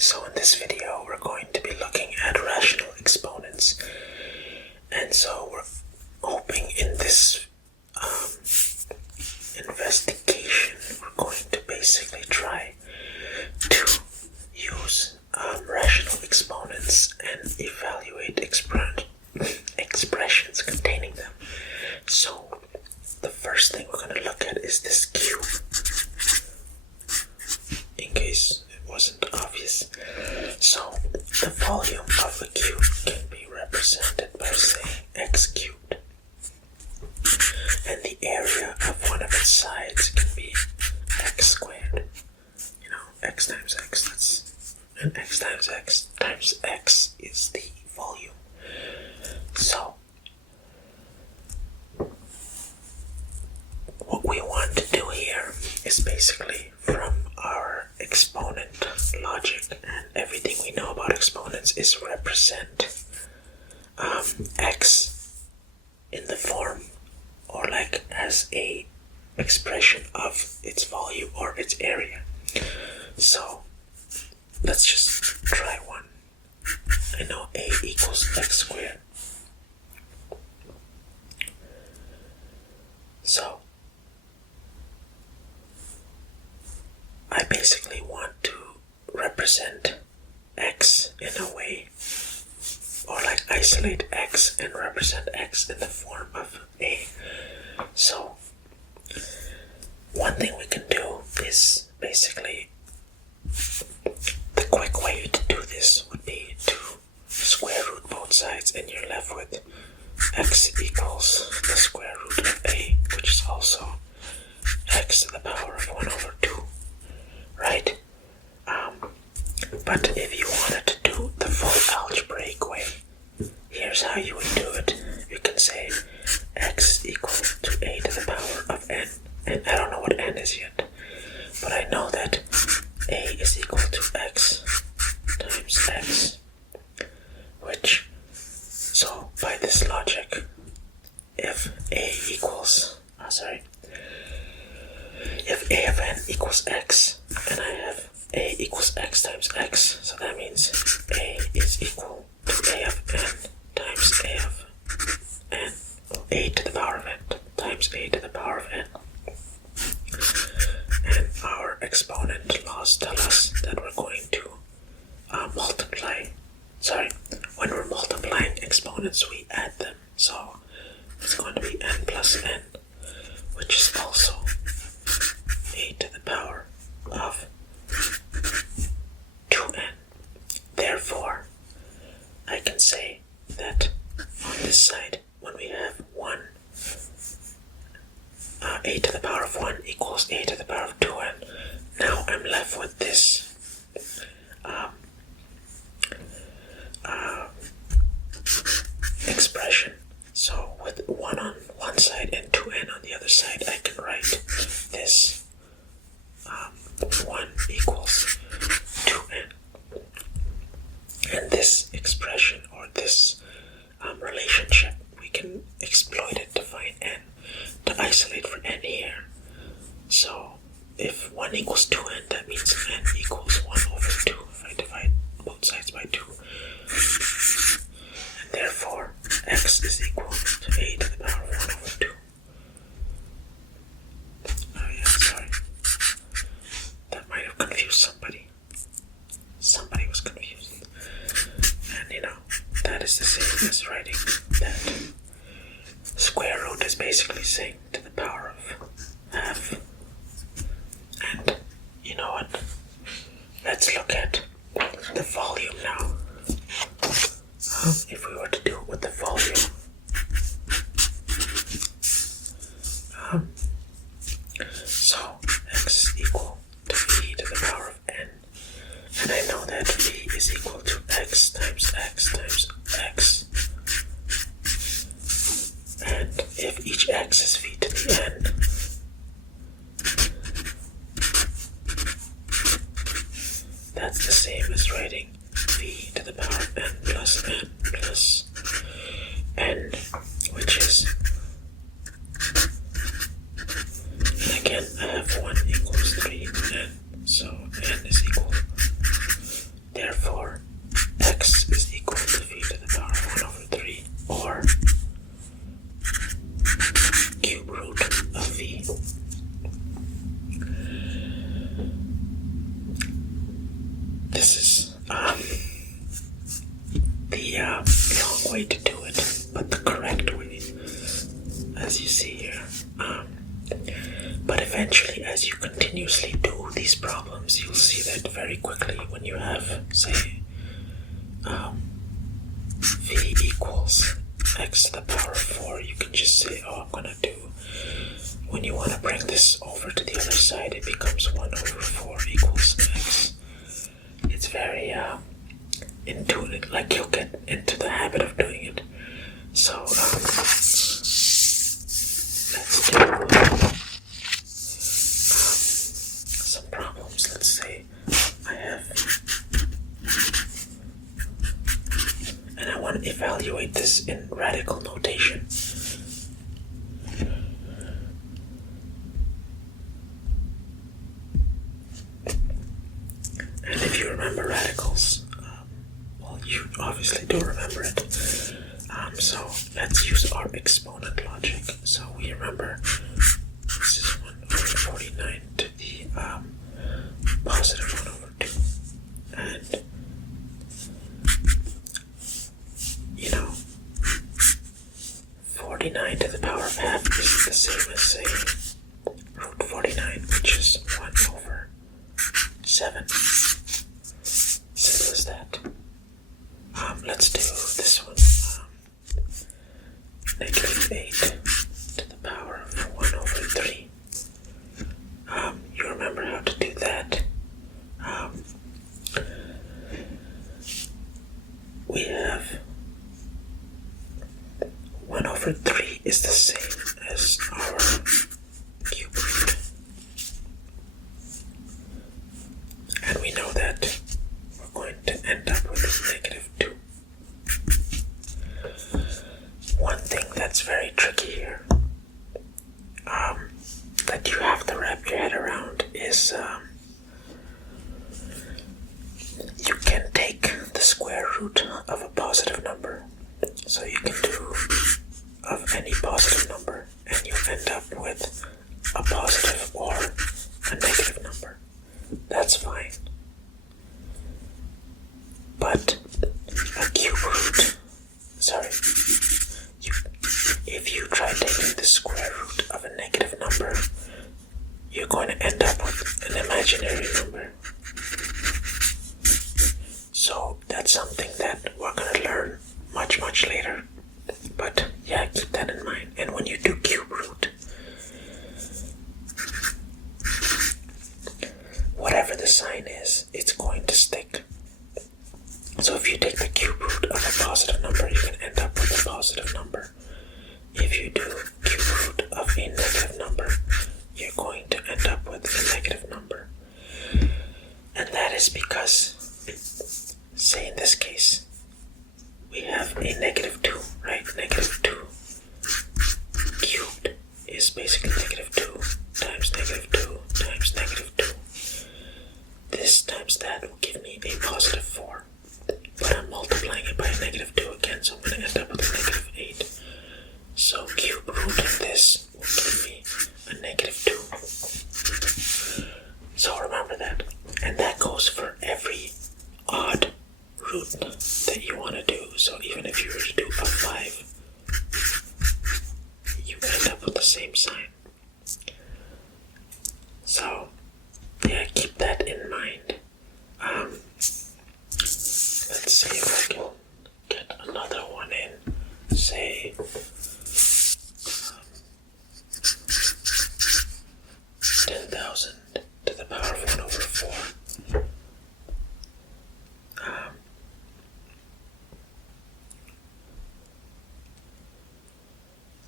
So in this video we're going to be looking at rational exponents, and so we're hoping in this investigation we're going to basically try to use rational exponents and evaluate expressions containing them. So the first thing we're going to look at is this cube, in case it wasn't obvious. So the volume of a cube can be represented by saying x cubed, and the area of one of its sides can be x squared. You know, x times x, and x times x is the volume. So what we want to do here is basically, from our exponent logic and everything we know about exponents, is represent x in the form, or like as a expression of its volume or its area. So let's just try one. I know a equals x squared. So I basically want to represent x in a way, or like isolate x and represent x in the form of a. So one thing we can do is basically, the quick way to do this would be to square root both sides, and you're left with x equals the square root of a, which is also x to the power of 1 over 2, right? But if you wanted to do the full algebraic way, here's how you would do it. You can say x equal to a to the power of n, and I don't know what n is yet, but I know that a is equal to x times x, which, so by this logic, if a equals, if a of n equals x, and I have a equals x times x, so that means a is equal to a of n times a of n, a to the power of n times a to the power of n. And our exponent laws tell us that we're going to when we're multiplying exponents, we add them. So it's going to be n plus n, which is also a to the power of 2n. Therefore, I can say that on this side, when we have 1, a to the power of 1 equals a to the power of 2n, now I'm left with this expression. So with 1 on one side and 2n on the other side, I can write this 1 equals 2n. And this expression, or this relationship, we can exploit it to find n, to isolate for n here. So if 1 equals 2n, that means n equals 1 over 2 if I divide both sides by 2. And therefore, x is equal to a to the power of 1 over 2. Oh yeah, sorry. That might have confused somebody. Somebody was confused. And you know, that is the same as writing that square root is basically saying to the power of half. And you know what? Let's look at the volume now. If we were to do it with the volume, so x is equal to v to the power of n, and I know that v is equal to x times x times x, and if each x is v to the n, that's the same as writing v to the power of n plus n, which is this is the wrong way to do it, but the correct way, as you see here. But eventually, as you continuously do these problems, you'll see that very quickly when you have, say, v equals x to the power of 4, you can just say, oh, I'm gonna do, when you want to bring this over to the other side, it becomes 1 over 4 equals x. It's very intuitive, like you'll get into the habit of doing it. So let's do some problems. Let's say I have, and I want to evaluate this in radical notation. And if you remember radicals, well, you obviously do remember it. So let's use our exponent logic. So we remember this is 1 over 49 to the positive 1 over 2. And, you know, 49 to the power of half is the same as, say, root 49, which is 1 over 7. Simple as that. Let's do this one. Negative 8 to the power of 1 over 3. You remember how to do that. We have 1 over 3 is the same as our cube root. And we know that we're going to end up with negative 2. One thing that's very tricky here, that you have to wrap your head around is you can take the square root of a positive number. So you can do of any positive number and you end up with a positive or a negative number. That's fine. But a cube root, if you try taking the square root of a negative number, you're going to end up with an imaginary number. So that's something that we're going to learn much, much later. But yeah, keep that in mind. And when you do cube root, whatever the sign is, it's going to stick. So if you take the cube root of a positive number, you can end up with a positive number. If you do cube root of a negative number, you're going to end up with a negative number. And that is because, say in this case, we have a negative 2, right? Negative 2 cubed is basically negative 2 times negative 2 times negative 2. This times that will give me a positive 4. But I'm multiplying it by a negative 2 again, so I'm going to end up with a negative 8. So cube root of this will give me a negative 2. So remember that. And that goes for every odd root that you want to do. So even if you were to do a 5, you end up with the same sign. So yeah, keep that in mind. Let's see if I can get another one in. Say 10,000 to the power of 1 over 4.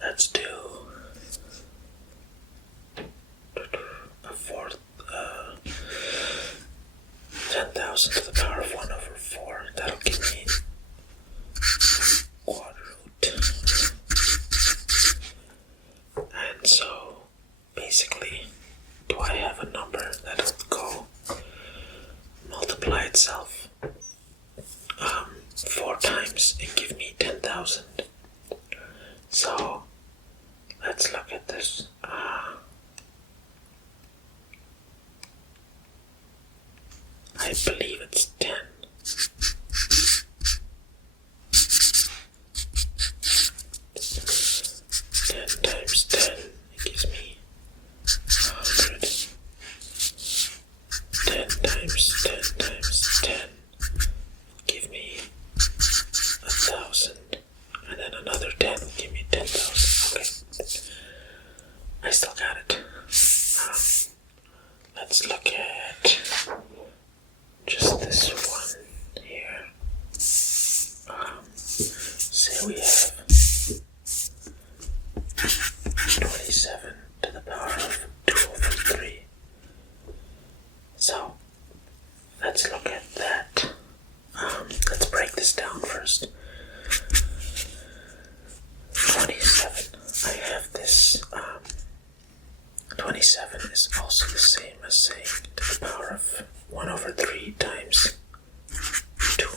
Let's do a fourth, 10,000 to the power of 1 over 4. That'll give me quad root. And so, basically, do I have a number that'll go multiply itself 4 times and give me 10,000? So, let's look at this. I believe it's 10 still got it. Let's look at just this one here. Say we have 27 to the power of 2 over 3. So, let's look at that. Let's break this down first. 27. I have this. 27 is also the same as saying to the power of 1 over 3 times 2.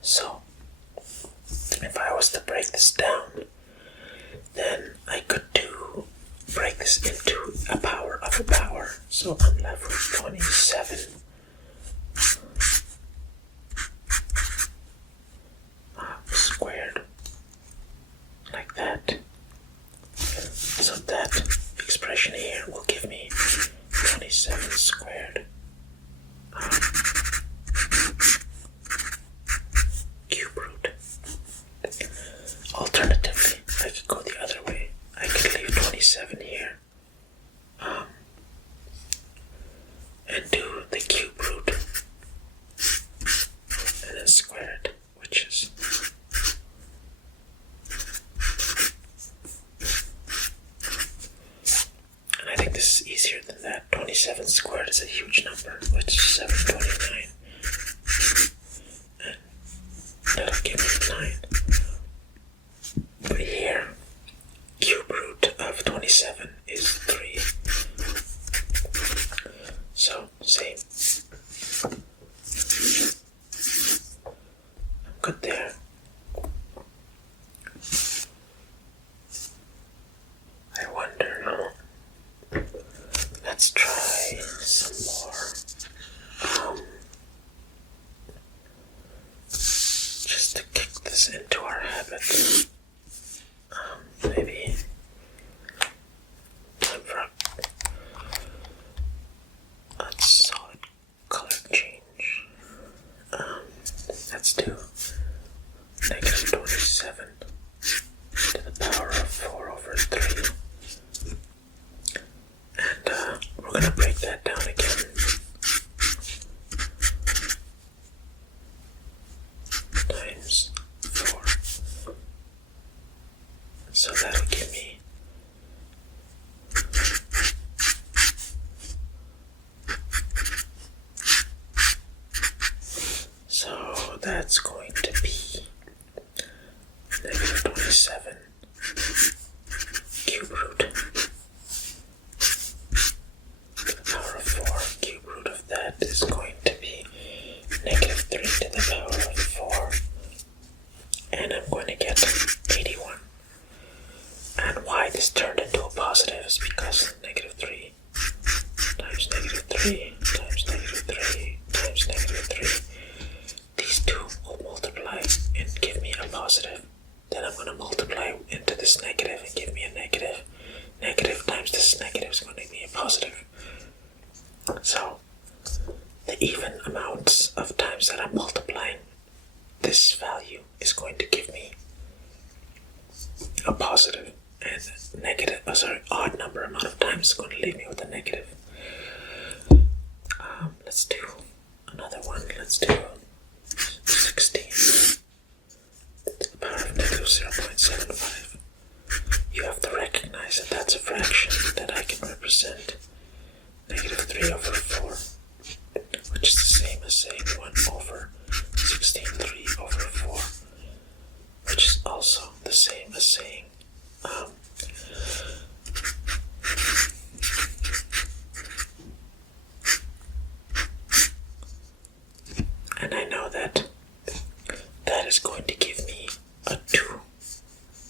So, if I was to break this down, then I could break this into a power of a power. So I'm left with 27 squared, like that. So that expression here will give me 27 squared cube root. Alternatively, I could go the other way. I could leave 27 here and do the cube root and then square it, which is and I think this is easier than that. 27 squared is a huge number, which is 729, and that'll give me 9. But here, cube root of 27 is 3. So, same. I'm good there. I wonder. Let's try some more. Just to kick this into our habit. Maybe time for a solid color change. Let's do negative 27 to the power of 4 over 3. And we're going to break that down again. Times 4. So that'll give me that's going to be negative 27 cube root to the power of 4. Cube root of that is going to be negative 3 to the power of 4. And I'm going to get 81. And why this turned into a positive is because negative 3 times negative 3 times negative 3 times negative 3. These two will multiply and give me a positive. Then I'm going to multiply into this negative and give me a negative. Negative times this negative is going to give me a positive. So, the even amounts of times that I'm multiplying this value is going to give me a positive. And negative, odd number amount of times is going to leave me with a negative. Let's do another one. Let's do 16 to the power of negative 0.75. You have to recognize that that's a fraction that I can represent negative 3 over 4, which is the same as saying 1 over 16, 3 over 4, which is also the same as saying and I know that that is going to give me a 2.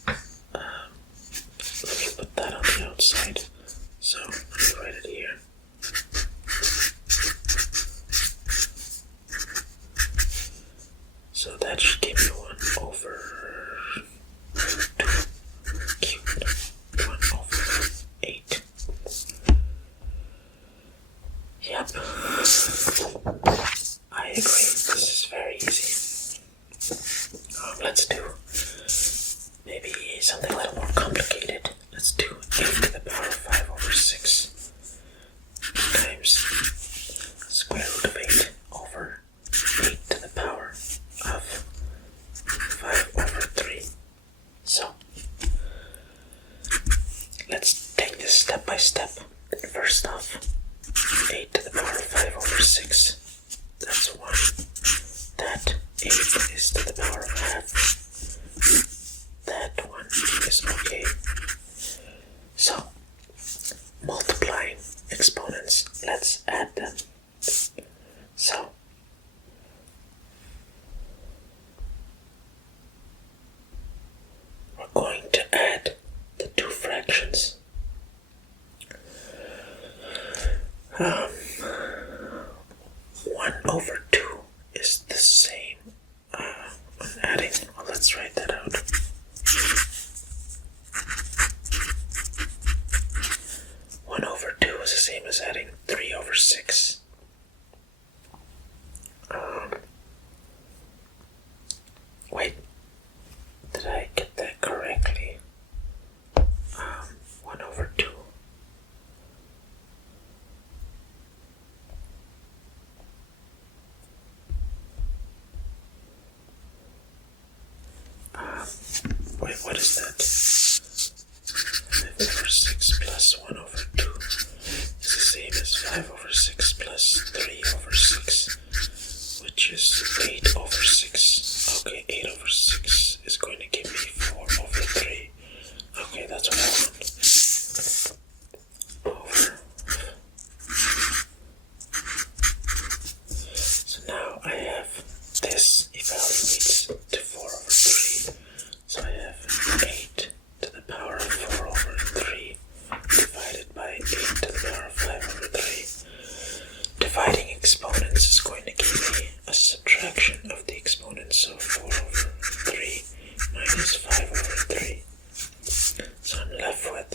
Let me put that on the outside. So let me write it here. So that should give me 1 over 2 cubed, 1 over 8. Yep. I agree, this is very easy. Let's do maybe something a little more complicated. Let's do 8 to the power of 5 step. First off, 8 to the power of 5 over 6. That's 1. That 8 is to the power of half. That one is okay. So, multiplying exponents, let's add them. So, we're going to add the two fractions. 1 over 2 is the same. I'm adding, well, let's write that out. 1 over 2 is the same as adding 3 over 6. Wait, did I get that correctly? 1 over 2. Wait, what is that? 5 over 6 plus 1 over 2 is the same as 5 over 6 plus 3 over 6, which is 8 over 6. Okay, 8 over 6 is going to give me 4 over 3. Okay, that's what I want. Over. So now I have this evaluates to 4 over 3. So I have 8 to the power of 4 over 3 divided by 8 to the power of 5 over 3. Dividing exponents is going to give me a subtraction of the exponents, so 4 over 3 minus 5 over 3. So I'm left with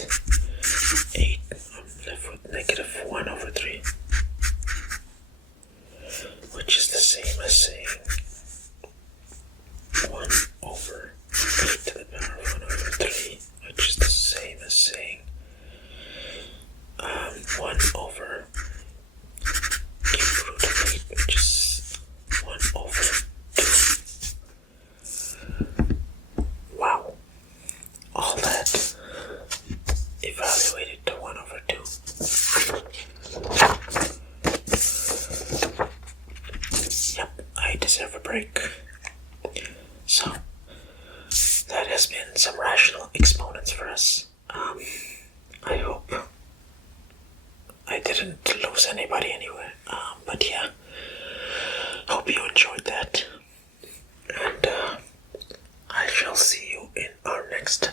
8, I'm left with negative 1 over 3, which is the same as saying 1 over 8 to the power of 1 over 3, which is the same as saying 1 over cube root of 8, which is 1 over 2. Wow. All that evaluated to 1 over 2. Yep, I deserve a break. So, that has been some rational exponents for us. I hope I didn't lose anybody anyway. But yeah, hope you enjoyed that. And I shall see you in our next